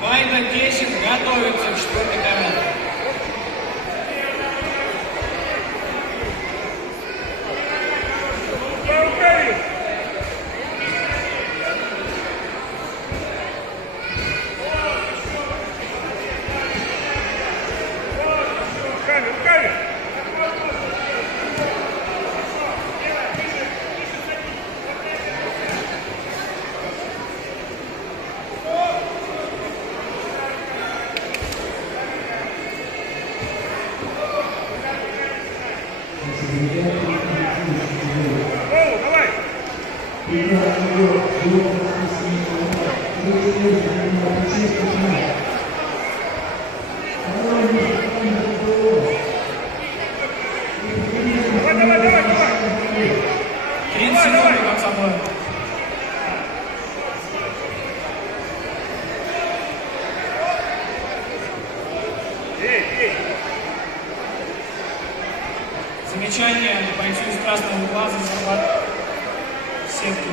Вайна 10 готовится к четвертой команде. Замечание бойцу из красного угла за захват сетки.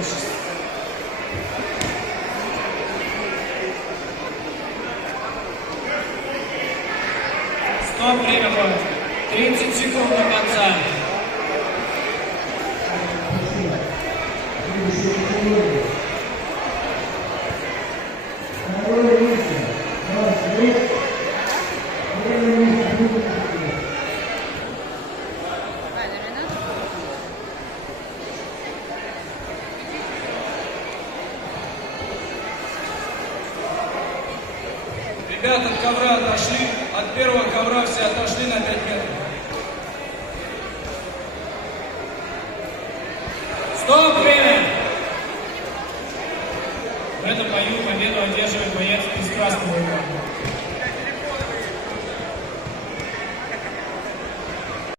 Стоп, время ходит. 30 секунд до конца. Ребята от ковра отошли, от первого ковра все отошли на 5 метров. Стоп, время! В этом бою победу одерживает боец из красного угла.